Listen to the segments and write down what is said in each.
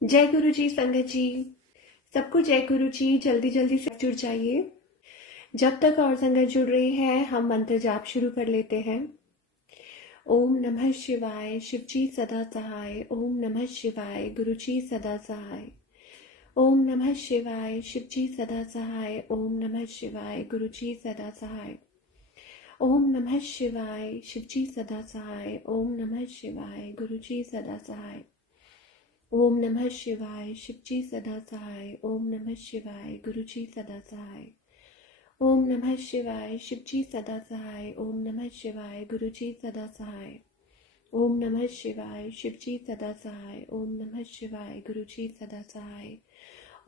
जय गुरु जी। संगत जी, सबको जय गुरु जी। जल्दी जल्दी से जुड़ जाइए। जब तक और संगत जुड़ रही है, हम मंत्र जाप शुरू कर लेते हैं। ओम नमः शिवाय, शिव जी सदा सहाय। ओम नमः शिवाय, गुरु जी सदा सहाय। ओम नमः शिवाय, शिव जी सदा सहाय। ओम नमः शिवाय, गुरु जी सदा सहाय। ओम नमः शिवाय, शिव जी सदा सहाय। ओम नमः शिवाय, गुरु जी सदा सहाय। ओम नमः शिवाय, शिव जी सदा सहाय। ओम नमः शिवाय, गुरु जी सदा सहाय। ओम नमः शिवाय, शिव जी सदा सहाय। ओम नमः शिवाय, गुरु जी सदा सहाय। ओम नमः शिवाय, शिव जी सदा सहाय। ओम नमः शिवाय, गुरु जी सदा सहाय।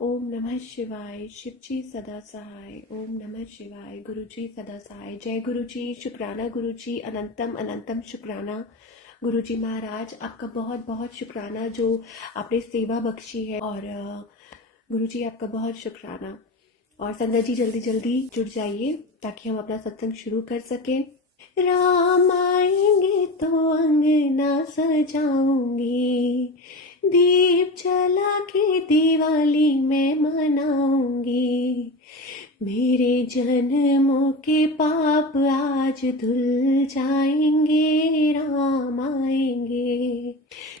ओम नमः शिवाय, शिव जी सदा सहाय। ओम नमः शिवाय, गुरु जी सदा सहाय। जय गुरु जी। शुक्राना गुरु जी, अनंतम अनंतम शुक्राना गुरु जी महाराज। आपका बहुत बहुत शुक्राना जो आपने सेवा बख्शी है। और गुरु जी आपका बहुत शुक्राना। और संगत जी जल्दी जल्दी जुड़ जाइए ताकि हम अपना सत्संग शुरू कर सकें। राम आएंगे तो अंगना सजाऊंगी, दीप जला के दिवाली में मनाऊंगी। मेरे जन्मों के पाप आज धुल जाएंगे, राम आएंगे।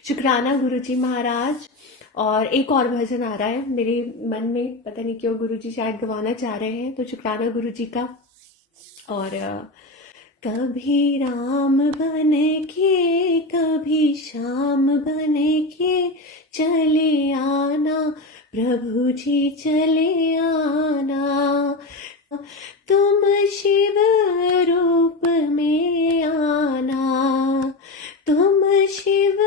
शुक्राना गुरु जी महाराज। और एक और भजन आ रहा है मेरे मन में, पता नहीं क्यों गुरु जी शायद गवाना चाह रहे हैं, तो शुक्राना गुरु जी का। और कभी राम बने के कभी श्याम बने के चले आना, प्रभु जी चले आना। तुम शिव रूप में आना, तुम शिव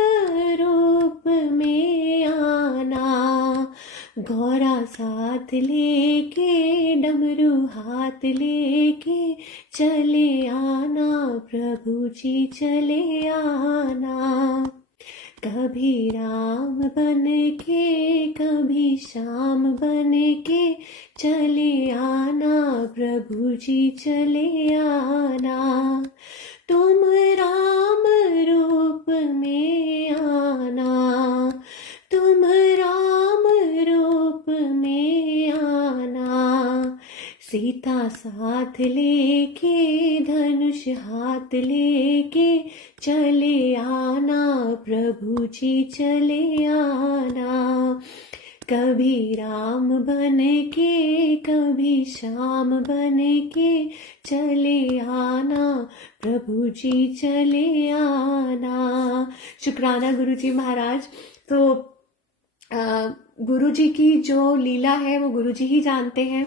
रूप में आना। गौरा साथ लेके डमरू हाथ लेके चले आना, प्रभु जी चले आना। कभी राम बन के कभी श्याम बन के चले आना, प्रभु जी चले आना। तुम राम रूप में आना, तुम राम रूप में आना। सीता साथ लेके धनुष हाथ लेके चले आना, प्रभु जी चले आना। कभी राम बन के कभी श्याम बन के चले आना, प्रभु जी चले आना। शुक्राना गुरु जी महाराज। तो गुरु जी की जो लीला है वो गुरु जी ही जानते हैं।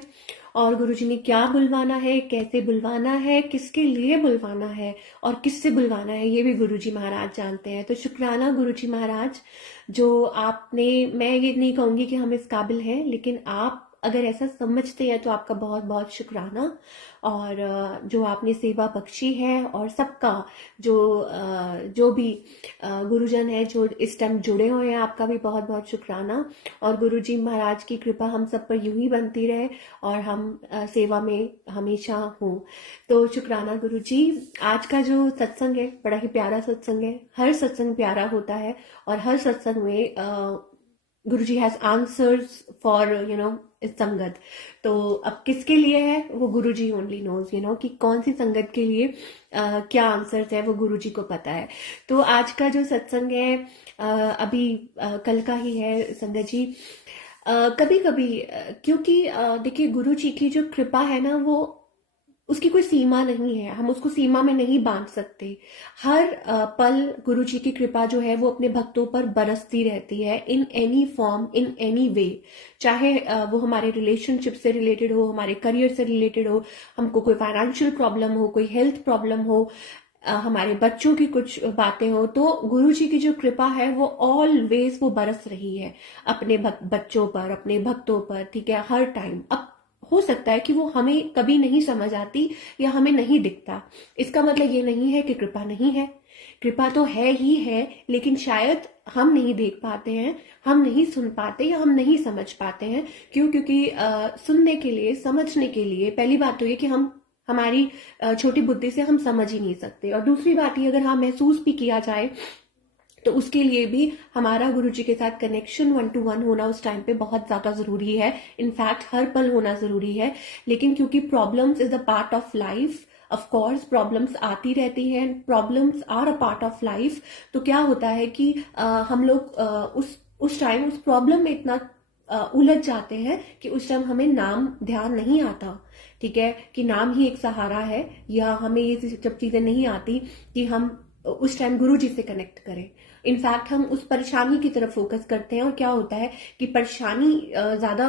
और गुरु जी ने क्या बुलवाना है, कैसे बुलवाना है, किसके लिए बुलवाना है और किससे बुलवाना है, ये भी गुरु जी महाराज जानते हैं। तो शुक्राना गुरु जी महाराज जो आपने, मैं ये नहीं कहूँगी कि हम इस काबिल हैं, लेकिन आप अगर ऐसा समझते हैं तो आपका बहुत बहुत शुक्राना। और जो आपने सेवा बख्शी है, और सबका जो भी गुरुजन है जो इस टाइम जुड़े हुए हैं, आपका भी बहुत बहुत शुक्राना। और गुरु जी महाराज की कृपा हम सब पर यूं ही बनती रहे और हम सेवा में हमेशा हों। तो शुक्राना गुरु जी। आज का जो सत्संग है बड़ा ही प्यारा सत्संग है। हर सत्संग प्यारा होता है और हर सत्संग में गुरु जी हैज आंसर्स फॉर इस संगत। तो अब किसके लिए है वो गुरु जी ओनली नोज, कि कौन सी संगत के लिए क्या आंसर्स है वो गुरु जी को पता है। तो आज का जो सत्संग है अभी कल का ही है संगत जी। कभी कभी क्योंकि देखिए गुरु जी की जो कृपा है ना, वो उसकी कोई सीमा नहीं है, हम उसको सीमा में नहीं बांध सकते। हर पल गुरु जी की कृपा जो है वो अपने भक्तों पर बरसती रहती है, in any form, in any way. चाहे वो हमारे रिलेशनशिप से रिलेटेड हो, हमारे करियर से रिलेटेड हो, हमको कोई फाइनेंशियल प्रॉब्लम हो, कोई हेल्थ प्रॉब्लम हो, हमारे बच्चों की कुछ बातें हो, तो गुरु जी की जो कृपा है वो ऑलवेज वो बरस रही है अपने बच्चों पर, अपने भक्तों पर। ठीक है, हर टाइम। अब हो सकता है कि वो हमें कभी नहीं समझ आती या हमें नहीं दिखता, इसका मतलब ये नहीं है कि कृपा नहीं है। कृपा तो है ही है, लेकिन शायद हम नहीं देख पाते हैं, हम नहीं सुन पाते या हम नहीं समझ पाते हैं। क्यों? क्योंकि सुनने के लिए, समझने के लिए पहली बात तो ये कि हम हमारी छोटी बुद्धि से हम समझ ही नहीं सकते, और दूसरी बात ये अगर हाँ महसूस भी किया जाए तो उसके लिए भी हमारा गुरुजी के साथ कनेक्शन 1 to 1 होना उस टाइम पे बहुत ज्यादा जरूरी है। इनफैक्ट हर पल होना जरूरी है। लेकिन क्योंकि problems is a part of life, of course problems आती रहती हैं, problems are a part of life. तो क्या होता है कि हम लोग उस टाइम उस प्रॉब्लम में इतना उलझ जाते हैं कि उस टाइम हमें नाम ध्यान नहीं आता। ठीक है, कि नाम ही एक सहारा है, या हमें ये जब चीजें नहीं आती कि हम उस टाइम गुरु जी से कनेक्ट करें। इनफैक्ट हम उस परेशानी की तरफ फोकस करते हैं, और क्या होता है कि परेशानी ज्यादा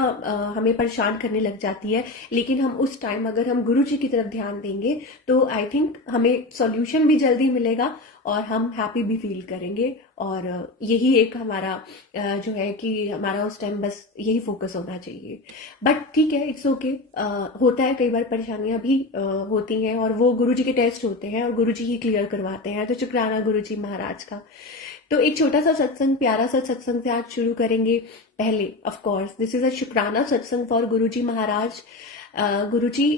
हमें परेशान करने लग जाती है। लेकिन हम उस टाइम अगर हम गुरु जी की तरफ ध्यान देंगे तो आई थिंक हमें सॉल्यूशन भी जल्दी मिलेगा और हम हैप्पी भी फील करेंगे। और यही एक हमारा जो है कि हमारा उस टाइम बस यही फोकस होना चाहिए। बट ठीक है, इट्स ओके। होता है, कई बार परेशानियां भी होती हैं, और वो गुरुजी के टेस्ट होते हैं और गुरुजी ही क्लियर करवाते हैं। तो शुक्राना गुरुजी महाराज का। तो एक छोटा सा सत्संग, प्यारा सा सत्संग से आज शुरू करेंगे। पहले ऑफ कोर्स दिस इज अ शुक्राना सत्संग फॉर गुरुजी महाराज। गुरुजी,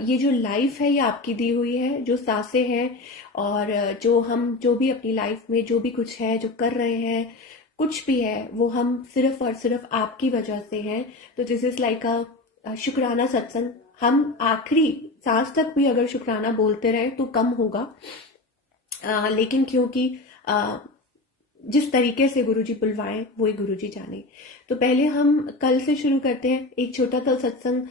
ये जो लाइफ है ये आपकी दी हुई है, जो सांसें हैं और जो भी अपनी लाइफ में जो भी कुछ है, जो कर रहे हैं, कुछ भी है, वो हम सिर्फ और सिर्फ आपकी वजह से हैं। तो दिस इज लाइक अ शुक्राना सत्संग। हम आखिरी सांस तक भी अगर शुक्राना बोलते रहे तो कम होगा। लेकिन क्योंकि जिस तरीके से गुरुजी बुलवाएं वो ही गुरुजी जाने। तो पहले हम कल से शुरू करते हैं एक छोटा सा सत्संग।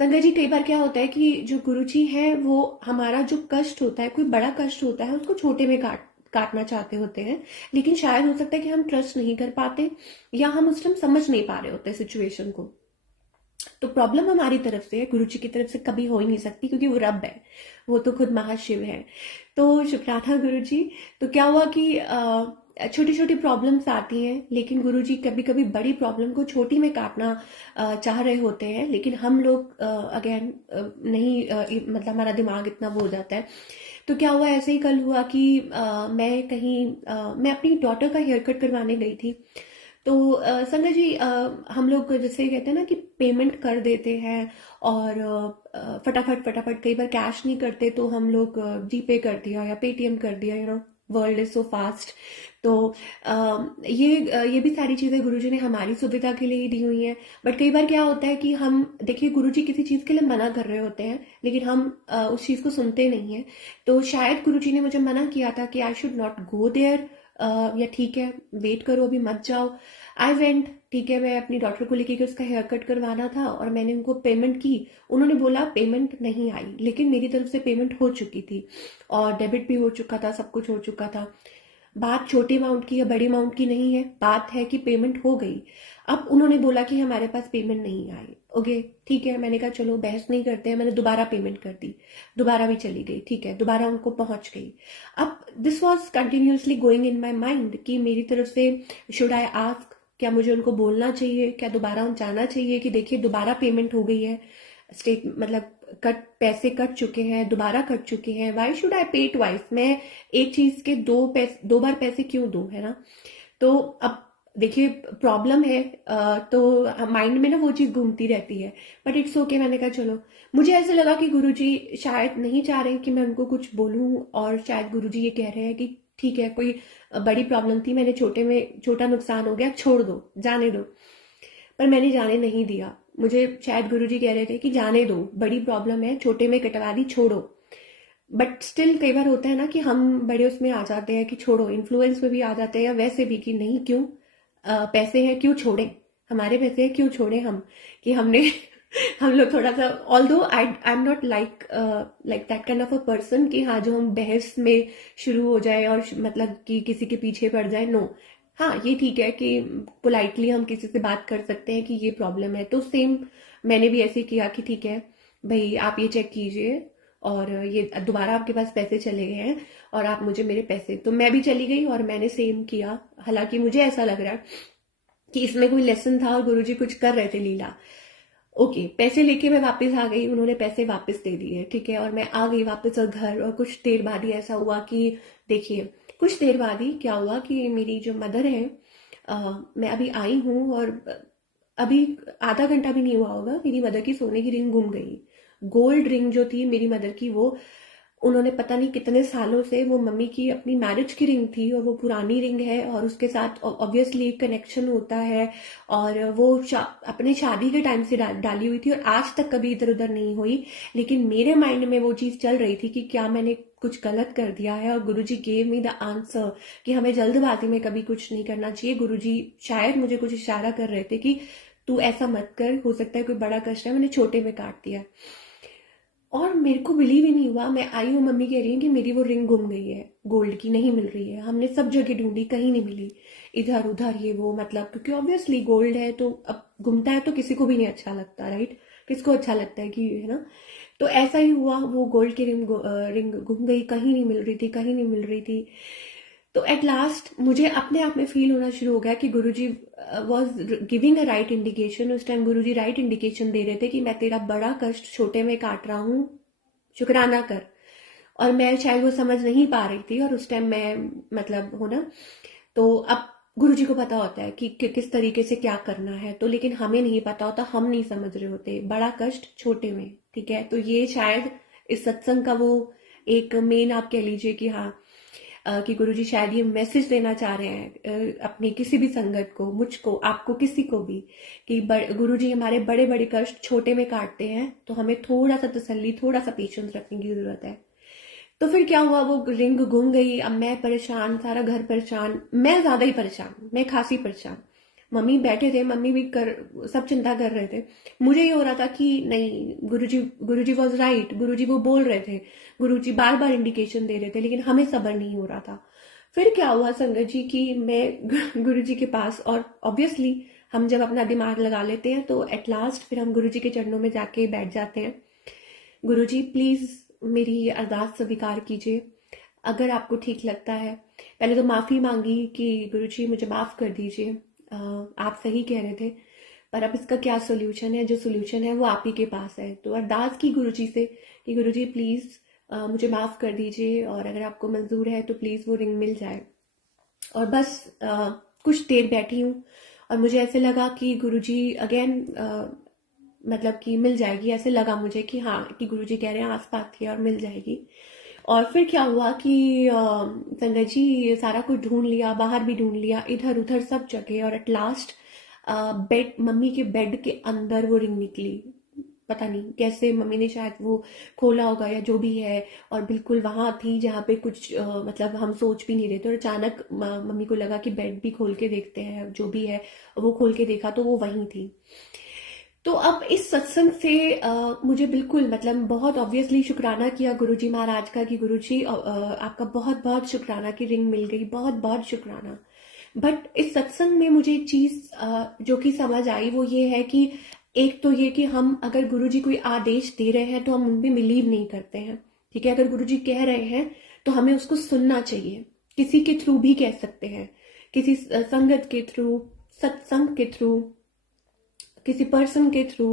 संगत जी, कई बार क्या होता है कि जो गुरुजी हैं वो हमारा जो कष्ट होता है, कोई बड़ा कष्ट होता है, उसको छोटे में काटना चाहते होते हैं। लेकिन शायद हो सकता है कि हम ट्रस्ट नहीं कर पाते, या हम उस टाइम समझ नहीं पा रहे होते सिचुएशन को। तो प्रॉब्लम हमारी तरफ से है, गुरुजी की तरफ से कभी हो ही नहीं सकती, क्योंकि वो रब है, वो तो खुद महाशिव है। तो शुक्राना गुरुजी। तो क्या हुआ कि छोटी छोटी प्रॉब्लम्स आती हैं, लेकिन गुरुजी कभी कभी बड़ी प्रॉब्लम को छोटी में काटना चाह रहे होते हैं। लेकिन हम लोग अगेन नहीं, मतलब हमारा दिमाग इतना वो हो जाता है। तो क्या हुआ, ऐसे ही कल हुआ कि मैं अपनी डॉटर का हेयर कट करवाने गई थी। तो संगत जी, हम लोग जैसे कहते हैं ना कि पेमेंट कर देते हैं, और फटाफट फटाफट, कई बार कैश नहीं करते तो हम लोग जीपे कर दिया या पेटीएम कर दिया, वर्ल्ड इज सो फास्ट। तो ये भी सारी चीजें गुरुजी ने हमारी सुविधा के लिए ही दी हुई हैं। बट कई बार क्या होता है कि हम देखिए, गुरुजी किसी चीज के लिए मना कर रहे होते हैं, लेकिन हम उस चीज को सुनते नहीं है। तो शायद गुरुजी ने मुझे मना किया था कि I should not go there, या ठीक है वेट करो, अभी मत जाओ। आई वेंट, ठीक है, मैं अपनी डॉटर को लेके उसका हेयर कट करवाना था, और मैंने उनको पेमेंट की। उन्होंने बोला पेमेंट नहीं आई, लेकिन मेरी तरफ से पेमेंट हो चुकी थी, और डेबिट भी हो चुका था, सब कुछ हो चुका था। बात छोटी अमाउंट की या बड़ी अमाउंट की नहीं है, बात है कि पेमेंट हो गई। अब उन्होंने बोला कि हमारे पास पेमेंट नहीं आई। ओके, ठीक है, मैंने कहा चलो बहस नहीं करते हैं। मैंने दोबारा पेमेंट कर दी, दोबारा भी चली गई, ठीक है, दोबारा उनको पहुंच गई। अब this was continuously going in my mind कि मेरी तरफ से शुड आई आस्क, क्या मुझे उनको बोलना चाहिए, क्या दोबारा जाना चाहिए कि देखिए दोबारा पेमेंट हो गई है, स्टेट मतलब पैसे कट चुके हैं, दोबारा कट चुके हैं, वाई शुड आई पे ट्वाइस। मैं एक चीज के दो बार पैसे क्यों दूं, है ना। तो अब देखिए प्रॉब्लम है, तो माइंड में ना वो चीज घूमती रहती है। बट इट्स ओके, मैंने कहा चलो। मुझे ऐसे लगा कि गुरुजी शायद नहीं चाह रहे कि मैं उनको कुछ बोलूं, और शायद गुरुजी ये कह रहे हैं कि ठीक है, कोई बड़ी प्रॉब्लम थी, मैंने छोटा नुकसान हो गया, छोड़ दो, जाने दो। पर मैंने जाने नहीं दिया। मुझे शायद गुरुजी कह रहे थे कि जाने दो, बड़ी प्रॉब्लम है, छोटे में कटवा दी, छोड़ो। बट स्टिल कई बार होता है ना कि हम बड़े उसमें आ जाते हैं कि छोड़ो, इन्फ्लुएंस में भी आ जाते हैं, या वैसे भी कि नहीं, क्यों पैसे हैं क्यों छोड़े, हमारे पैसे हैं क्यों छोड़े हम, कि हमने हम लोग थोड़ा सा, although I am not like that kind of a person कि हाँ जो हम बहस में शुरू हो जाए और मतलब कि किसी के पीछे पड़ जाए, नो। हाँ, ये ठीक है कि पोलाइटली हम किसी से बात कर सकते हैं कि ये प्रॉब्लम है। तो सेम मैंने भी ऐसे किया कि ठीक है भाई, आप ये चेक कीजिए, और ये दोबारा आपके पास पैसे चले गए हैं, और आप मुझे मेरे पैसे। तो मैं भी चली गई और मैंने सेम किया। हालांकि मुझे ऐसा लग रहा है कि इसमें कोई लेसन था और गुरुजी कुछ कर रहे थे लीला। ओके, पैसे लेके मैं वापस आ गई, उन्होंने पैसे वापस दे दिए, ठीक है, और मैं आ गई वापस और घर। और कुछ देर बाद ही ऐसा हुआ कि देखिए, कुछ देर बाद ही क्या हुआ कि मेरी जो मदर है, मैं अभी आई हूँ, और अभी आधा घंटा भी नहीं हुआ होगा, मेरी मदर की सोने की रिंग गुम गई। गोल्ड रिंग जो थी मेरी मदर की, वो उन्होंने पता नहीं कितने सालों से, वो मम्मी की अपनी मैरिज की रिंग थी और वो पुरानी रिंग है और उसके साथ ऑब्वियसली कनेक्शन होता है, और वो अपने शादी के टाइम से डाली हुई थी और आज तक कभी इधर उधर नहीं हुई। लेकिन मेरे माइंड में वो चीज़ चल रही थी कि क्या मैंने कुछ गलत कर दिया है, और गुरुजी गेव मी द आंसर कि हमें जल्दबाजी में कभी कुछ नहीं करना चाहिए। गुरुजी शायद मुझे कुछ इशारा कर रहे थे कि तू ऐसा मत कर, हो सकता है कोई बड़ा कष्ट है, मैंने छोटे में काट दिया। और मेरे को बिलीव ही नहीं हुआ। मैं आई हूँ, मम्मी कह रही है कि मेरी वो रिंग गुम गई है, गोल्ड की नहीं मिल रही है, हमने सब जगह ढूंढी, कहीं नहीं मिली, इधर उधर ये वो, मतलब क्योंकि ऑब्वियसली गोल्ड है तो अब गुमता है तो किसी को भी नहीं अच्छा लगता, राइट? किसको अच्छा लगता है कि, है ना? तो ऐसा ही हुआ, वो गोल्ड की रिंग गुम गई, कहीं नहीं मिल रही थी, कहीं नहीं मिल रही थी। तो एट लास्ट मुझे अपने आप में फील होना शुरू हो गया कि Guruji was giving a right indication. उस टाइम गुरुजी राइट इंडिकेशन दे रहे थे कि मैं तेरा बड़ा कष्ट छोटे में काट रहा हूँ, शुक्राना कर। और मैं शायद वो समझ नहीं पा रही थी, और उस टाइम मैं, मतलब हो ना, तो अब गुरुजी को पता होता है कि किस तरीके से क्या करना है, तो लेकिन हमें नहीं पता होता, हम नहीं समझ रहे होते, बड़ा कष्ट छोटे में, ठीक है? तो ये शायद इस सत्संग का वो एक मेन, आप कह लीजिए कि हाँ, कि गुरुजी शायद ये मैसेज देना चाह रहे हैं अपनी किसी भी संगत को, मुझको, आपको, किसी को भी, कि गुरुजी हमारे बड़े बड़े कष्ट छोटे में काटते हैं, तो हमें थोड़ा सा तसल्ली, थोड़ा सा पेशेंस रखने की जरूरत है। तो फिर क्या हुआ, वो रिंग गुम गई। अब मैं परेशान, सारा घर परेशान, मैं ज्यादा ही परेशान, मैं खासी परेशान। मम्मी बैठे थे, मम्मी भी सब चिंता कर रहे थे। मुझे ये हो रहा था कि नहीं, गुरुजी गुरुजी वॉज राइट, गुरुजी वो बोल रहे थे, गुरुजी बार बार इंडिकेशन दे रहे थे, लेकिन हमें सब्र नहीं हो रहा था। फिर क्या हुआ संगत जी कि मैं गुरुजी के पास, और ऑब्वियसली हम जब अपना दिमाग लगा लेते हैं तो एट लास्ट फिर हम गुरुजी के चरणों में जाके बैठ जाते हैं। गुरुजी प्लीज मेरी ये अरदास स्वीकार कीजिए, अगर आपको ठीक लगता है। पहले तो माफ़ी मांगी कि गुरुजी मुझे माफ़ कर दीजिए, आप सही कह रहे थे, पर अब इसका क्या सोल्यूशन है? जो सोल्यूशन है वो आप ही के पास है। तो अरदास की गुरुजी से कि गुरुजी प्लीज़ मुझे माफ़ कर दीजिए, और अगर आपको मंजूर है तो प्लीज़ वो रिंग मिल जाए। और बस कुछ देर बैठी हूँ और मुझे ऐसे लगा कि गुरुजी अगेन, मतलब कि मिल जाएगी, ऐसे लगा मुझे कि हाँ, कि गुरुजी कह रहे हैं आसपास थी और मिल जाएगी। और फिर क्या हुआ कि संगत जी सारा कुछ ढूंढ लिया, बाहर भी ढूंढ लिया, इधर उधर सब जगह, और एट लास्ट बेड, मम्मी के बेड के अंदर वो रिंग निकली। पता नहीं कैसे मम्मी ने शायद वो खोला होगा या जो भी है, और बिल्कुल वहां थी जहाँ पे कुछ मतलब हम सोच भी नहीं रहे थे, और अचानक मम्मी को लगा कि बेड भी खोल के देखते हैं, जो भी है वो खोल के देखा तो वो वहीं थी। तो अब इस सत्संग से मुझे बिल्कुल, मतलब बहुत ऑब्वियसली शुक्राना किया गुरुजी महाराज का कि गुरुजी आपका बहुत बहुत शुक्राना कि रिंग मिल गई, बहुत बहुत शुक्राना। बट इस सत्संग में मुझे एक चीज जो कि समझ आई वो ये है कि एक तो ये कि हम अगर गुरुजी कोई आदेश दे रहे हैं तो हम उन पे बिलीव नहीं करते हैं, ठीक है? अगर गुरुजी कह रहे हैं तो हमें उसको सुनना चाहिए। किसी के थ्रू भी कह सकते हैं, किसी संगत के थ्रू, सत्संग के थ्रू, किसी पर्सन के थ्रू,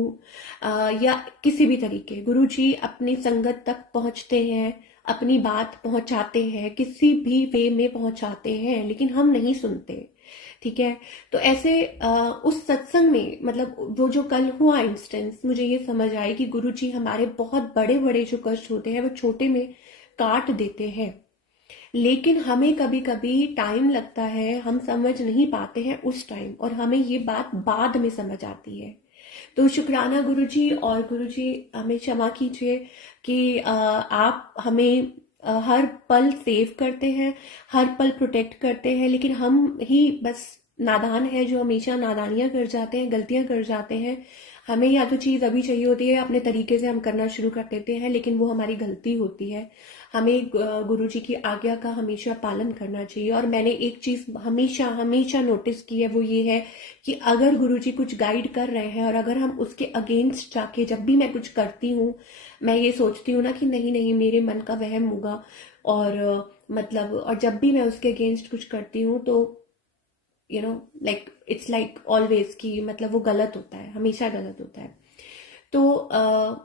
या किसी भी तरीके गुरुजी अपनी संगत तक पहुंचते हैं, अपनी बात पहुंचाते हैं, किसी भी वे में पहुंचाते हैं, लेकिन हम नहीं सुनते, ठीक है? तो ऐसे उस सत्संग में, मतलब वो जो कल हुआ इंस्टेंस, मुझे ये समझ आई कि गुरुजी हमारे बहुत बड़े बड़े जो कष्ट होते हैं वो छोटे में काट देते हैं, लेकिन हमें कभी कभी टाइम लगता है, हम समझ नहीं पाते हैं उस टाइम, और हमें ये बात बाद में समझ आती है। तो शुक्राना गुरुजी, और गुरुजी हमें क्षमा कीजिए कि आप हमें हर पल सेव करते हैं, हर पल प्रोटेक्ट करते हैं, लेकिन हम ही बस नादान है जो हमेशा नादानियां कर जाते हैं, गलतियां कर जाते हैं। हमें या तो चीज़ अभी चाहिए होती है, अपने तरीके से हम करना शुरू कर देते हैं, लेकिन वो हमारी गलती होती है। हमें गुरुजी की आज्ञा का हमेशा पालन करना चाहिए। और मैंने एक चीज़ हमेशा हमेशा नोटिस की है, वो ये है कि अगर गुरुजी कुछ गाइड कर रहे हैं और अगर हम उसके अगेंस्ट जाके, जब भी मैं कुछ करती हूँ, मैं ये सोचती हूँ ना कि नहीं नहीं, मेरे मन का वहम होगा, और मतलब, और जब भी मैं उसके अगेंस्ट कुछ करती हूँ तो लाइक इट्स लाइक ऑलवेज कि मतलब वो गलत होता है, हमेशा गलत होता है। तो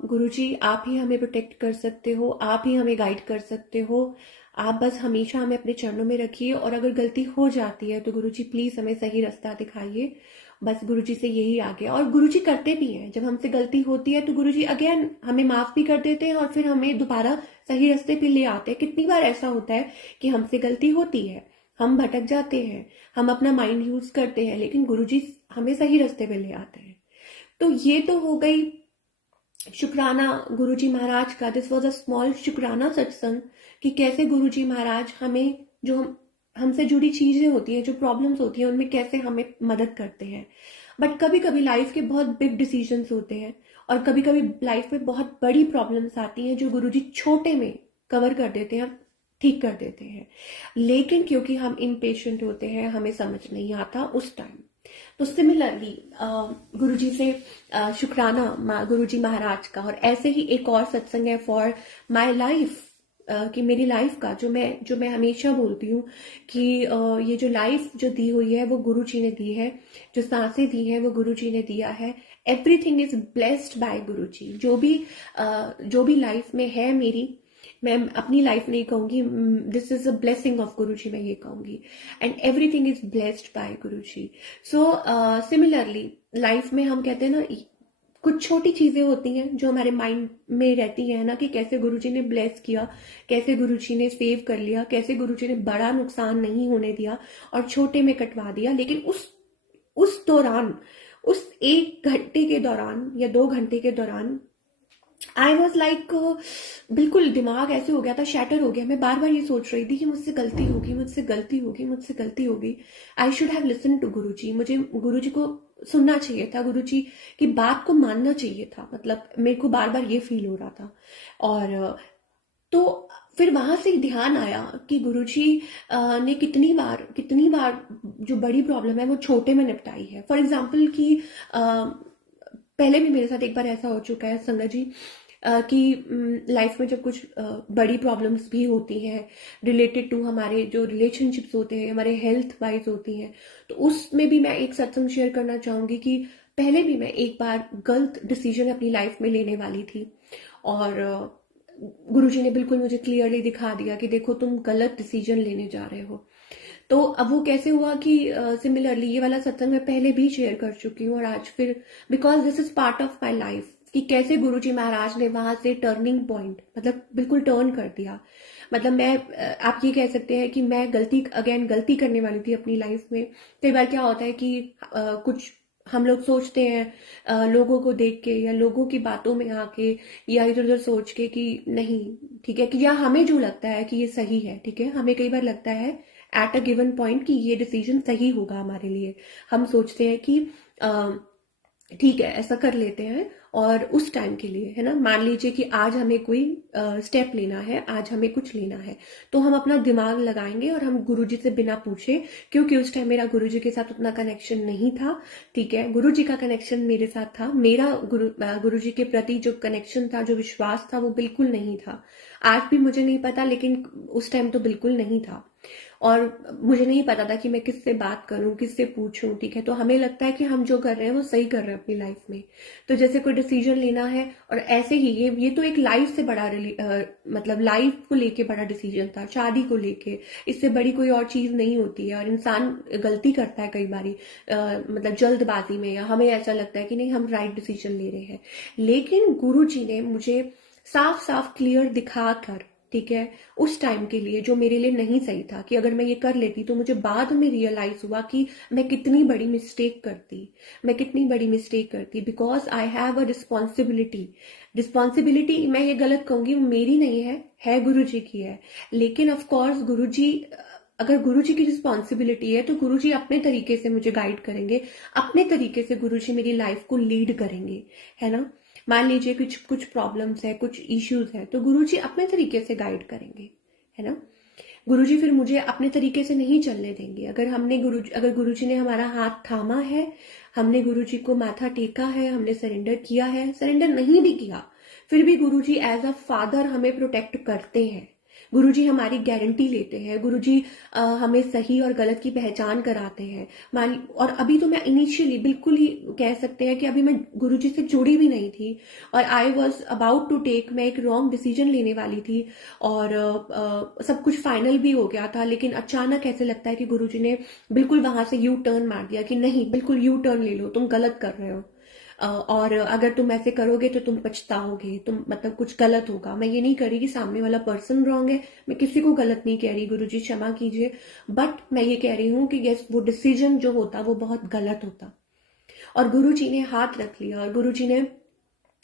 गुरुजी आप ही हमें प्रोटेक्ट कर सकते हो, आप ही हमें गाइड कर सकते हो। आप बस हमेशा हमें अपने चरणों में रखिए, और अगर गलती हो जाती है तो गुरुजी प्लीज हमें सही रास्ता दिखाइए। बस गुरुजी से यही आ गया, और गुरुजी करते भी हैं। जब हमसे गलती होती है तो गुरुजी अगेन हमें माफ भी कर देते हैं और फिर हमें दोबारा सही रास्ते पे ले आते हैं। कितनी बार ऐसा होता है कि हमसे गलती होती है, हम भटक जाते हैं, हम अपना माइंड यूज करते हैं, लेकिन गुरुजी हमें सही रास्ते पे ले आते हैं। तो ये तो हो गई शुक्राना गुरुजी महाराज का। दिस वॉज अ स्मॉल शुक्राना सत्संग कि कैसे गुरुजी महाराज हमें जो हमसे जुड़ी चीजें होती हैं, जो प्रॉब्लम्स होती हैं, उनमें कैसे हमें मदद करते हैं। बट कभी कभी लाइफ के बहुत बिग डिसीजंस होते हैं, और कभी कभी लाइफ में बहुत बड़ी प्रॉब्लम्स आती हैं जो गुरुजी छोटे में कवर कर देते हैं, ठीक कर देते हैं। लेकिन क्योंकि हम इम्पेशेंट होते हैं, हमें समझ नहीं आता उस टाइम। तो सिमिलरली गुरुजी से शुक्राना गुरुजी महाराज का। और ऐसे ही एक और सत्संग है फॉर माय लाइफ, कि मेरी लाइफ का जो मैं हमेशा बोलती हूँ कि ये जो लाइफ जो दी हुई है वो गुरुजी ने दी है, जो सांसें दी हैं वो गुरुजी ने दिया है। एवरीथिंग इज ब्लेस्ड बाय गुरुजी। जो भी लाइफ में है मेरी, मैं अपनी लाइफ नहीं कहूंगी, this is a blessing of Guruji, मैं ये कहूंगी। And everything is blessed by Guruji. So similarly life में हम कहते हैं ना, कुछ छोटी चीजें होती हैं जो हमारे माइंड में रहती हैं ना, कि कैसे गुरुजी ने ब्लेस किया, कैसे गुरुजी ने सेव कर लिया, कैसे गुरुजी ने बड़ा नुकसान नहीं होने दिया और छोटे में कटवा दिया। लेकिन उस दौरान, उस 1 घंटे के दौरान या 2 घंटे के दौरान आई वॉज लाइक, बिल्कुल दिमाग ऐसे हो गया था, शैटर हो गया। मैं बार बार ये सोच रही थी कि मुझसे गलती होगी, मुझसे गलती होगी, मुझसे गलती होगी। I should have listen to Guruji. मुझे गुरुजी को सुनना चाहिए था, गुरुजी की बात को मानना चाहिए था। मतलब मेरे को बार बार ये फील हो रहा था। और तो फिर वहां से ध्यान आया कि गुरुजी ने कितनी बार जो बड़ी प्रॉब्लम है वो छोटे में निपटाई है। फॉर एग्जाम्पल कि पहले भी मेरे साथ एक बार ऐसा हो चुका है संगत जी, कि लाइफ में जब कुछ बड़ी प्रॉब्लम्स भी होती हैं रिलेटेड टू हमारे जो रिलेशनशिप्स होते हैं, हमारे हेल्थ वाइज होती हैं, तो उसमें भी मैं एक सत्संग शेयर करना चाहूंगी कि पहले भी मैं एक बार गलत डिसीजन अपनी लाइफ में लेने वाली थी, और गुरुजी ने बिल्कुल मुझे क्लियरली दिखा दिया कि देखो तुम गलत डिसीजन लेने जा रहे हो। तो अब वो कैसे हुआ कि सिमिलरली ये वाला सत्संग मैं पहले भी शेयर कर चुकी हूँ, और आज फिर because this is part of my life, कि कैसे गुरुजी महाराज ने वहां से टर्निंग पॉइंट, मतलब बिल्कुल टर्न कर दिया। मतलब मैं आप ये कह सकते हैं कि मैं गलती करने वाली थी अपनी लाइफ में। कई बार क्या होता है कि कुछ हम लोग सोचते हैं लोगों को देख के या लोगों की बातों में आके या इधर उधर सोच के कि नहीं ठीक है, कि या हमें जो लगता है कि ये सही है, ठीक है, हमें कई बार लगता है एट अ गिवन पॉइंट कि ये डिसीजन सही होगा हमारे लिए। हम सोचते हैं कि ठीक है ऐसा कर लेते हैं, और उस टाइम के लिए, है ना, मान लीजिए कि आज हमें कोई स्टेप लेना है, आज हमें कुछ लेना है, तो हम अपना दिमाग लगाएंगे और हम गुरुजी से बिना पूछे, क्योंकि उस टाइम मेरा गुरुजी के साथ उतना कनेक्शन नहीं था, ठीक है, गुरुजी का कनेक्शन मेरे साथ था, मेरा गुरुजी के प्रति जो कनेक्शन था, जो विश्वास था, वो बिल्कुल नहीं था। आज भी मुझे नहीं पता, लेकिन उस टाइम तो बिल्कुल नहीं था। और मुझे नहीं पता था कि मैं किससे बात करूं, किससे पूछूं, ठीक है। तो हमें लगता है कि हम जो कर रहे हैं वो सही कर रहे हैं अपनी लाइफ में। तो जैसे कोई डिसीजन लेना है, और ऐसे ही ये तो एक लाइफ से बड़ा मतलब लाइफ को लेके बड़ा डिसीजन था, शादी को लेके, इससे बड़ी कोई और चीज नहीं होती है। और इंसान गलती करता है कई बारी, मतलब जल्दबाजी में, या हमें ऐसा लगता है कि नहीं हम राइट डिसीजन ले रहे हैं। लेकिन गुरुजी ने मुझे साफ साफ क्लियर दिखा कर, ठीक है, उस टाइम के लिए जो मेरे लिए नहीं सही था, कि अगर मैं ये कर लेती तो मुझे बाद में रियलाइज हुआ कि मैं कितनी बड़ी मिस्टेक करती, because I have a responsibility. मैं ये गलत कहूंगी, मेरी नहीं है गुरुजी की है। लेकिन ऑफ कोर्स गुरुजी, अगर गुरुजी की रिस्पॉन्सिबिलिटी है तो गुरुजी अपने तरीके से मुझे गाइड करेंगे, अपने तरीके से गुरुजी मेरी लाइफ को लीड करेंगे, है ना। मान लीजिए कुछ प्रॉब्लम्स है, कुछ इश्यूज है, तो गुरुजी अपने तरीके से गाइड करेंगे, है ना। गुरुजी फिर मुझे अपने तरीके से नहीं चलने देंगे। अगर गुरुजी ने हमारा हाथ थामा है, हमने गुरुजी को माथा टेका है, हमने सरेंडर किया है, सरेंडर नहीं भी किया, फिर भी गुरुजी एज अ फादर हमें प्रोटेक्ट करते हैं। गुरुजी हमारी गारंटी लेते हैं, गुरुजी हमें सही और गलत की पहचान कराते हैं। और अभी तो मैं इनिशियली बिल्कुल ही कह सकते हैं कि अभी मैं गुरुजी से जुड़ी भी नहीं थी, और I was about to take, मैं एक रॉन्ग डिसीजन लेने वाली थी, और सब कुछ फाइनल भी हो गया था, लेकिन अचानक ऐसे लगता है कि गुरुजी ने बिल्कुल वहां से यू टर्न मार दिया कि नहीं, बिल्कुल यू टर्न ले लो, तुम गलत कर रहे हो, और अगर तुम ऐसे करोगे तो तुम पछताओगे, तुम मतलब कुछ गलत होगा। मैं ये नहीं कह रही कि सामने वाला पर्सन रॉन्ग है, मैं किसी को गलत नहीं कह रही, गुरुजी क्षमा कीजिए, बट मैं ये कह रही हूँ कि यस, वो डिसीजन जो होता वो बहुत गलत होता। और गुरुजी ने हाथ रख लिया, और गुरुजी ने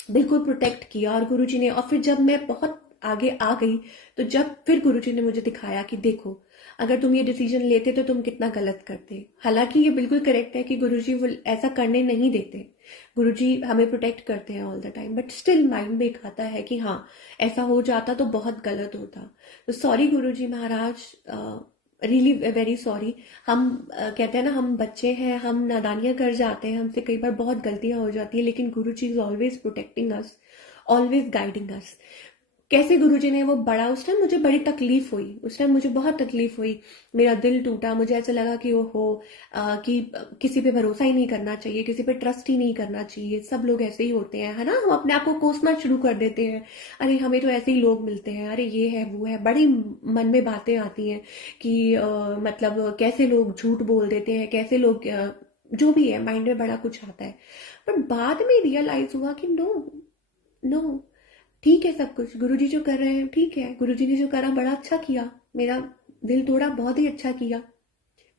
बिल्कुल प्रोटेक्ट किया, और गुरुजी ने, और फिर जब मैं बहुत आगे आ गई, तो जब फिर गुरुजी ने मुझे दिखाया कि देखो, अगर तुम ये डिसीजन लेते तो तुम कितना गलत करते। हालांकि ये बिल्कुल करेक्ट है कि गुरुजी वो ऐसा करने नहीं देते, गुरुजी हमें प्रोटेक्ट करते हैं all the time, but still mind में एक आता है कि हाँ, ऐसा हो जाता तो बहुत गलत होता। तो सॉरी गुरुजी महाराज, रियली वेरी सॉरी। हम कहते हैं ना, हम बच्चे हैं, हम नादानियां कर जाते हैं, हमसे कई बार बहुत गलतियां हो जाती है, लेकिन Guruji is always protecting us, always guiding us. कैसे गुरुजी ने वो बड़ा, उस टाइम मुझे बड़ी तकलीफ हुई, उस टाइम मुझे बहुत तकलीफ हुई, मेरा दिल टूटा, मुझे ऐसा लगा कि ओहो, कि किसी पे भरोसा ही नहीं करना चाहिए, किसी पे ट्रस्ट ही नहीं करना चाहिए, सब लोग ऐसे ही होते हैं, है ना। हम अपने आप को कोसना शुरू कर देते हैं, अरे हमें तो ऐसे ही लोग मिलते हैं, अरे ये है वो है, बड़ी मन में बातें आती हैं कि मतलब कैसे लोग झूठ बोल देते हैं, कैसे लोग जो भी है, माइंड में बड़ा कुछ आता है। पर बाद में रियलाइज हुआ कि नो, नो, ठीक है, सब कुछ गुरुजी जो कर रहे हैं ठीक है, गुरुजी ने जो करा बड़ा अच्छा किया, मेरा दिल तोड़ा बहुत ही अच्छा किया,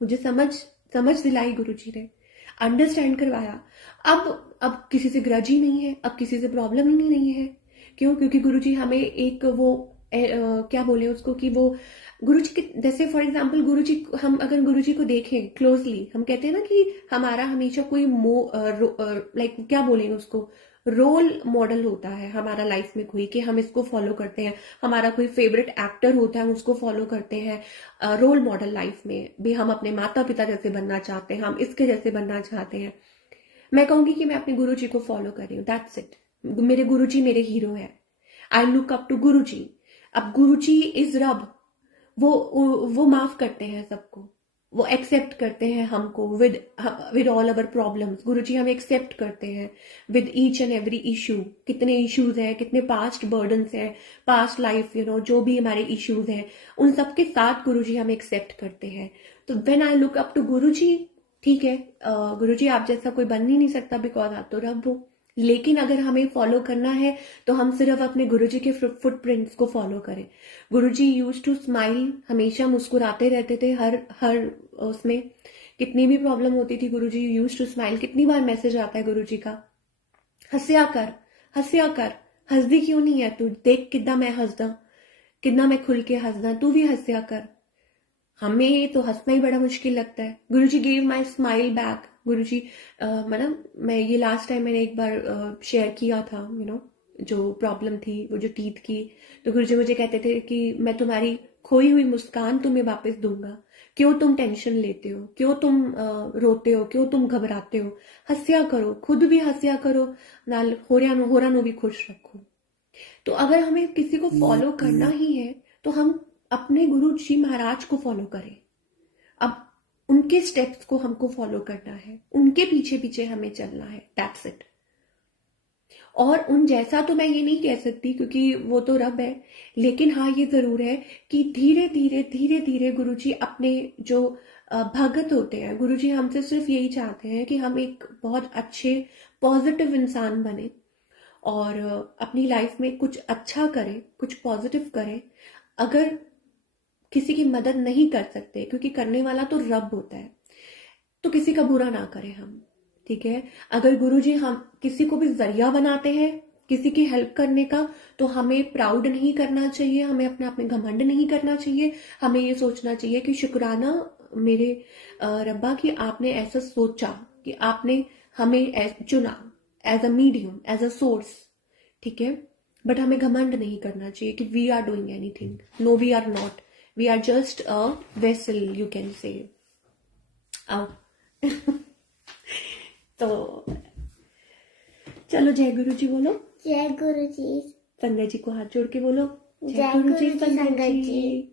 मुझे समझ समझ दिलाई गुरुजी ने, अंडरस्टैंड करवाया। अब किसी से ग्रज ही नहीं है, अब किसी से प्रॉब्लम ही नहीं है। क्यों? क्योंकि गुरुजी हमें एक वो क्या बोले उसको, कि वो गुरुजी के जैसे, फॉर एग्जाम्पल गुरुजी, हम अगर गुरुजी को देखें क्लोजली, हम कहते हैं ना कि हमारा हमेशा कोई लाइक क्या बोलेंगे उसको, रोल मॉडल होता है हमारा लाइफ में कोई, कि हम इसको फॉलो करते हैं, हमारा कोई फेवरेट एक्टर होता है, हम उसको फॉलो करते हैं। रोल मॉडल लाइफ में भी हम अपने माता पिता जैसे बनना चाहते हैं, हम इसके जैसे बनना चाहते हैं। मैं कहूंगी कि मैं अपने गुरुजी को फॉलो कर रही हूँ, दैट्स इट। मेरे गुरुजी मेरे हीरो है, आई लुक अप टू गुरुजी। अब गुरुजी इज रब, वो वो माफ करते हैं सबको, वो एक्सेप्ट करते हैं हमको विद ऑल अवर प्रॉब्लम्स। गुरुजी हमें एक्सेप्ट करते हैं with each and every issue, कितने इश्यूज हैं, कितने पास्ट बर्डन्स हैं, पास्ट लाइफ जो भी हमारे इश्यूज हैं, उन सबके साथ गुरुजी हमें एक्सेप्ट करते हैं। तो when I look up to Guruji, ठीक है, गुरुजी आप जैसा कोई बन ही नहीं सकता, बिकॉज आप तो रब हो, लेकिन अगर हमें फॉलो करना है तो हम सिर्फ अपने गुरुजी के फुटप्रिंट्स को फॉलो करें। गुरुजी यूज टू स्माइल, हमेशा मुस्कुराते रहते थे, हर हर उसमें कितनी भी प्रॉब्लम होती थी, गुरुजी यूज टू स्माइल। कितनी बार मैसेज आता है गुरुजी का, हंसिया कर, हंसिया कर, हंसदी क्यों नहीं है तू, देख कितना मैं हंसदा, कितना मैं खुल के हंसदा, तू भी हंसिया कर। हमें तो हंसना ही बड़ा मुश्किल लगता है। गुरुजी गेव माई स्माइल बैक। गुरुजी मतलब मैं ये लास्ट टाइम मैंने एक बार शेयर किया था, जो प्रॉब्लम थी, वो जो टीथ की, तो गुरुजी मुझे कहते थे कि मैं तुम्हारी खोई हुई मुस्कान तुम्हें वापस दूंगा, क्यों तुम टेंशन लेते हो, क्यों तुम रोते हो, क्यों तुम घबराते हो, हंसिया करो, खुद भी हंसिया करो, नाल होरा नो भी खुश रखो। तो अगर हमें किसी को फॉलो करना ही है तो हम अपने गुरु जी महाराज को फॉलो करें। अब उनके स्टेप्स को हमको फॉलो करना है, उनके पीछे पीछे हमें चलना है, दैट्स इट। और उन जैसा तो मैं ये नहीं कह सकती क्योंकि वो तो रब है, लेकिन हाँ ये जरूर है कि धीरे धीरे धीरे धीरे गुरुजी अपने जो भगत होते हैं, गुरुजी हमसे सिर्फ यही चाहते हैं कि हम एक बहुत अच्छे पॉजिटिव इंसान बने, और अपनी लाइफ में कुछ अच्छा करें, कुछ पॉजिटिव करें। अगर किसी की मदद नहीं कर सकते, क्योंकि करने वाला तो रब होता है, तो किसी का बुरा ना करें हम, ठीक है। अगर गुरुजी हम किसी को भी जरिया बनाते हैं किसी की हेल्प करने का, तो हमें प्राउड नहीं करना चाहिए, हमें अपने आप में घमंड नहीं करना चाहिए। हमें ये सोचना चाहिए कि शुक्राना मेरे रब्बा कि आपने ऐसा सोचा, कि आपने हमें चुना as a medium, as a source, ठीक है। बट हमें घमंड नहीं करना चाहिए कि we are doing anything. No, we are not, we are just a vessel, you can say. तो चलो जय गुरु जी बोलो। जय गुरु जी। संगत जी को हाथ जोड़ के बोलो। जय गुरु जी संगत जी।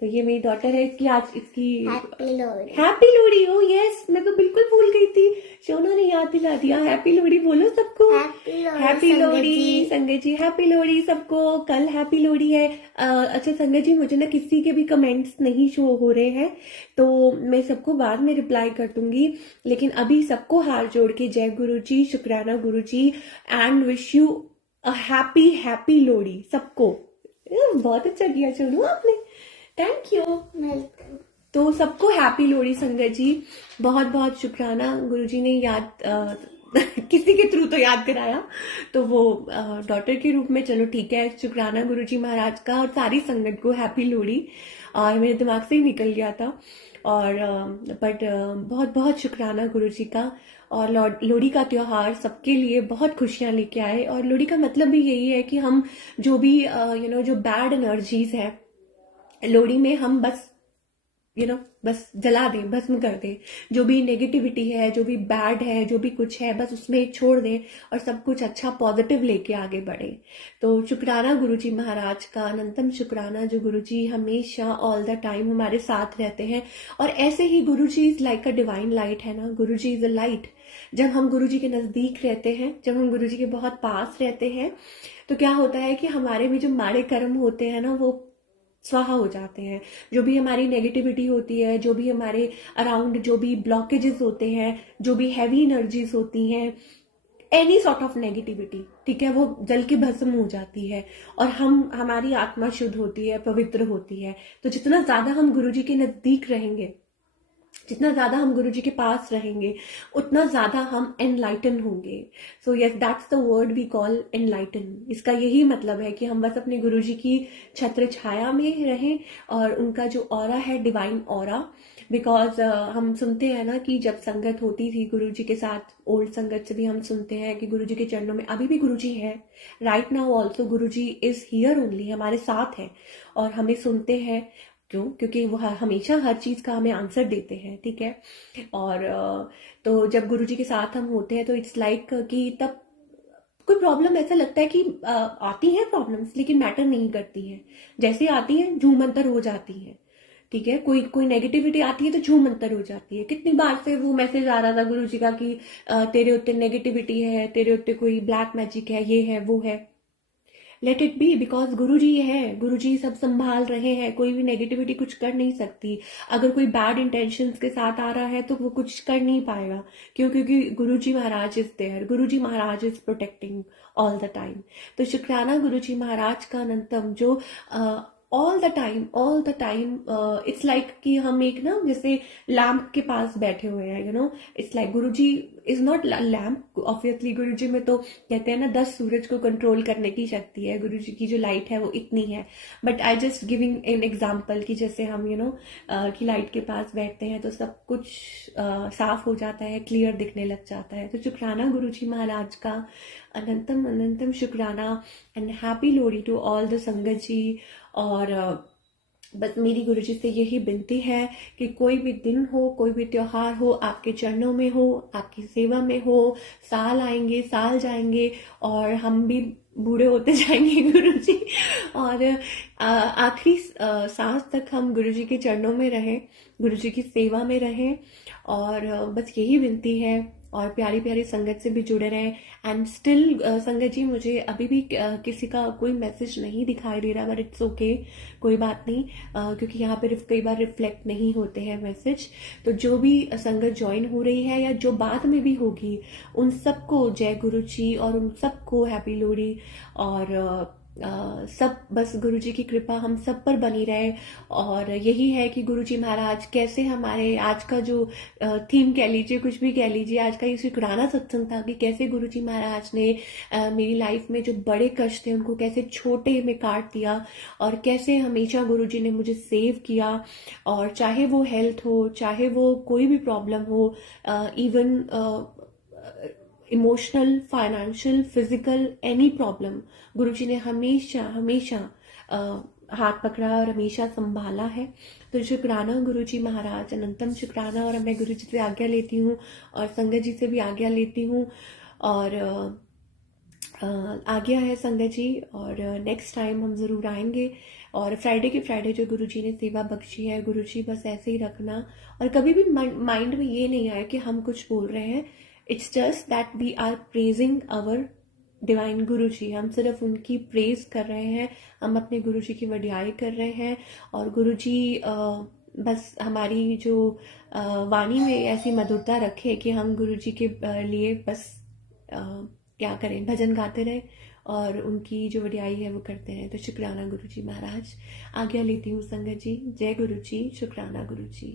तो ये मेरी डॉटर है, इसकी आज इसकी हैप्पी लोहड़ी। ओ यस, मैं तो बिल्कुल भूल गई थी, शोना ने याद दिला दिया। हैप्पी लोहड़ी बोलो सबको। हैप्पी लोहड़ी संगत जी, हैप्पी लोहड़ी सबको। कल हैप्पी लोहड़ी है। अच्छा संगत जी, मुझे ना किसी के भी कमेंट्स नहीं शो हो रहे हैं, तो मैं सबको बाद में रिप्लाई कर दूंगी, लेकिन अभी सबको हाथ जोड़ के जय गुरु जी, शुक्राना Guru ji, and wish you a happy happy Lohri सबको। बहुत अच्छा किया चलो आपने, थैंक यू। तो सबको हैप्पी लोहड़ी संगत जी, बहुत बहुत शुक्राना। गुरुजी ने याद किसी के थ्रू तो याद कराया, तो वो डॉटर के रूप में, चलो ठीक है, शुक्राना गुरुजी महाराज का और सारी संगत को हैप्पी लोहड़ी। और मेरे दिमाग से ही निकल गया था, और बट बहुत बहुत शुक्राना गुरुजी का। और लोहड़ी का त्योहार सबके लिए बहुत खुशियां लेके आए, और लोहड़ी का मतलब भी यही है कि हम जो भी जो बैड एनर्जीज है, लोहड़ी में हम बस बस जला दें, भस्म कर दें। जो भी नेगेटिविटी है, जो भी बैड है, जो भी कुछ है, बस उसमें छोड़ दें और सब कुछ अच्छा पॉजिटिव लेके आगे बढ़े। तो शुक्राना गुरुजी महाराज का, अनंतम शुक्राना, जो गुरुजी हमेशा ऑल द टाइम हमारे साथ रहते हैं। और ऐसे ही Guruji is like a divine light है ना, गुरुजी इज अ लाइट। जब हम गुरुजी के नजदीक रहते हैं, जब हम गुरुजी के बहुत पास रहते हैं, तो क्या होता है कि हमारे भी जो माड़े कर्म होते हैं ना, वो स्वाहा हो जाते हैं। जो भी हमारी नेगेटिविटी होती है, जो भी हमारे अराउंड जो भी ब्लॉकेजेस होते हैं, जो भी हैवी एनर्जीज होती हैं, एनी सॉर्ट ऑफ नेगेटिविटी, ठीक है, वो जल के भस्म हो जाती है, और हमारी आत्मा शुद्ध होती है, पवित्र होती है। तो जितना ज्यादा हम गुरुजी के नजदीक रहेंगे, जितना ज्यादा हम गुरुजी के पास रहेंगे, उतना ज्यादा हम एनलाइटन होंगे। So yes, that's the word we call enlighten. इसका यही मतलब है कि हम बस अपने गुरुजी की छत्र छाया में रहें, और उनका जो ऑरा है, डिवाइन ऑरा। बिकॉज हम सुनते हैं ना कि जब संगत होती थी गुरुजी के साथ, ओल्ड संगत से भी हम सुनते हैं कि गुरुजी के चरणों में अभी भी गुरुजी है। Right now also Guruji is here only, हमारे साथ है, और हमें सुनते हैं। क्यों? क्योंकि वो हमेशा हर चीज का हमें आंसर देते हैं, ठीक है। और तो जब गुरुजी के साथ हम होते हैं, तो इट्स लाइक कि तब कोई प्रॉब्लम ऐसा लगता है कि आती है प्रॉब्लम्स, लेकिन मैटर नहीं करती है। जैसे आती है झूम अंतर हो जाती है, ठीक है। कोई कोई नेगेटिविटी आती है तो झूम अंतर हो जाती है। कितनी बार से वो मैसेज आ रहा था गुरुजी का कि तेरे उत्ते नेगेटिविटी है, तेरे उत्ते कोई ब्लैक मैजिक है, ये है वो है। लेट इट बी, बिकॉज गुरु जी है, गुरु जी सब संभाल रहे हैं। कोई भी नेगेटिविटी कुछ कर नहीं सकती। अगर कोई बैड इंटेंशंस के साथ आ रहा है तो वो कुछ कर नहीं पाएगा। क्यों? क्योंकि गुरु ji Maharaj is there, Guru ji Maharaj is protecting all the time. तो शुक्राना गुरु जी महाराज का अनंतम, जो all the time it's like कि हम एक ना जैसे लैम्प के पास बैठे हुए हैं, it's like Guru ji is not lamp. Obviously गुरु जी में तो कहते हैं ना 10 सूरज को कंट्रोल करने की शक्ति है, गुरु जी की जो लाइट है वो इतनी है। But I just giving an example कि जैसे हम कि लाइट के पास बैठते हैं तो सब कुछ साफ हो जाता है, क्लियर दिखने लग जाता है। तो शुक्राना गुरु जी महाराज का, अनंतम अनंतम शुक्राना, and happy Lohri to all the sangat ji. और बस मेरी गुरुजी से यही विनती है कि कोई भी दिन हो, कोई भी त्योहार हो, आपके चरणों में हो, आपकी सेवा में हो। साल आएंगे, साल जाएंगे, और हम भी बूढ़े होते जाएंगे गुरुजी, और आखिरी सांस तक हम गुरुजी के चरणों में रहें, गुरुजी की सेवा में रहें। और बस यही विनती है, और प्यारी प्यारी संगत से भी जुड़े रहें। एंड स्टिल संगत जी, मुझे अभी भी किसी का कोई मैसेज नहीं दिखाई दे रहा, बट इट्स ओके, कोई बात नहीं, क्योंकि यहाँ पे कई बार रिफ्लेक्ट नहीं होते हैं मैसेज। तो जो भी संगत ज्वाइन हो रही है या जो बाद में भी होगी, उन सबको जय गुरु जी, और उन सबको हैप्पी लोहड़ी। और सब बस गुरु जी की कृपा हम सब पर बनी रहे। और यही है कि गुरु जी महाराज कैसे हमारे आज का जो थीम कह लीजिए, कुछ भी कह लीजिए, आज का ये शुक्राना सत्संग था कि कैसे गुरु जी महाराज ने मेरी लाइफ में जो बड़े कष्ट थे उनको कैसे छोटे में काट दिया, और कैसे हमेशा गुरु जी ने मुझे सेव किया। और चाहे वो हेल्थ हो, चाहे वो कोई भी प्रॉब्लम हो, even emotional, financial, physical, any problem, Guruji ने हमेशा हमेशा हाथ पकड़ा और हमेशा संभाला है। तो शुक्राना गुरुजी महाराज, अनंतम शुक्राना। और मैं गुरुजी से आज्ञा लेती हूँ, और संगत जी से भी आज्ञा लेती हूँ। और आ गया है संगत जी, और नेक्स्ट टाइम हम ज़रूर आएंगे। और फ्राइडे की फ्राइडे जो गुरु जी ने सेवा बख्शी है, गुरु जी बस ऐसे ही रखना, और कभी भी माइंड में ये नहीं आया कि हम कुछ बोल रहे हैं। It's just that we are praising our divine guru ji, हम सिर्फ उनकी प्रेज कर रहे हैं, हम अपने गुरु जी की वडियाई कर रहे हैं। और गुरु जी बस हमारी जो वाणी में ऐसी मधुरता रखे कि हम गुरु जी के लिए बस क्या करें, भजन गाते रहें और उनकी जो वडियाई है वो करते रहें। तो शुक्राना गुरु जी महाराज। आज्ञा लेती हूँ संगत जी। जय गुरु जी। शुक्राना गुरु जी।